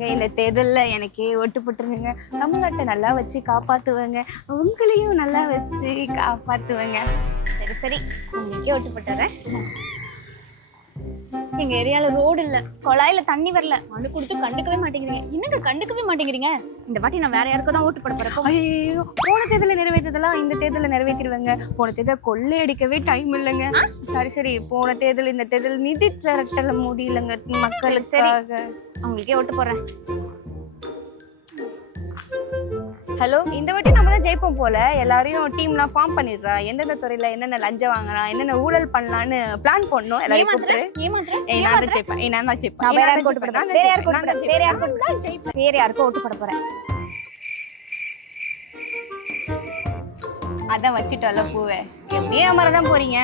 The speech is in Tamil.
போட்டுருங்க. இந்த தேர்தல்ல எனக்கே ஓட்டு போட்டுருங்க. தமிழ்நாட்டை நல்லா வச்சு காப்பாத்துவேங்க. உங்களையும் நல்லா வச்சு காப்பாத்துவேங்க. சரி சரி, உங்களுக்கே ஓட்டு போட்டுறேன். எங்க ஏரியால ரோடு இல்ல, குழாயில தண்ணி வரல, மனு கொடுத்து கண்டுக்கவே மாட்டேங்கிறீங்க. என்னங்க கண்டுக்கவே மாட்டேங்கிறீங்க? இந்த வாட்டி நான் வேற யாருக்கும் தான் ஓட்டு போட போறேன். ஐயோ, போன தேர்தல நிறைவேற்றதெல்லாம் இந்த தேர்தல நிறைவேற்றிடுவேங்க. போன தேர்தல் கொள்ளையடிக்கவே டைம் இல்லைங்க. சரி, போன தேர்தல் இந்த தேர்தல் நிதி திரட்டல முடியலங்க மக்களுக்காக. அவங்களுக்கே ஓட்டு போடுறேன். ஹலோ, இந்த வாட்டி நம்ம தான் ஜெயிப்போம் போல. எல்லாரையும் டீம்லாம் ஃபார்ம் பண்ணிடுறா. எந்தெந்த துறையில என்னென்ன லஞ்சம் வாங்கலாம், என்னென்ன ஊழல் பண்ணலான்னு பிளான் பண்ணணும். எல்லாரையும் கூப்பிட்டு நான் தான் ஜெயிப்பேன். நான் தான் ஜெயிப்பேன். வேற யாருக்கும் ஓட்டு போட, வேற யாருக்கும் ஓட்டு போட போறேன். அதான் வச்சுட்டோம்ல பூவை. எப்படியும் அமர தான் போறீங்க.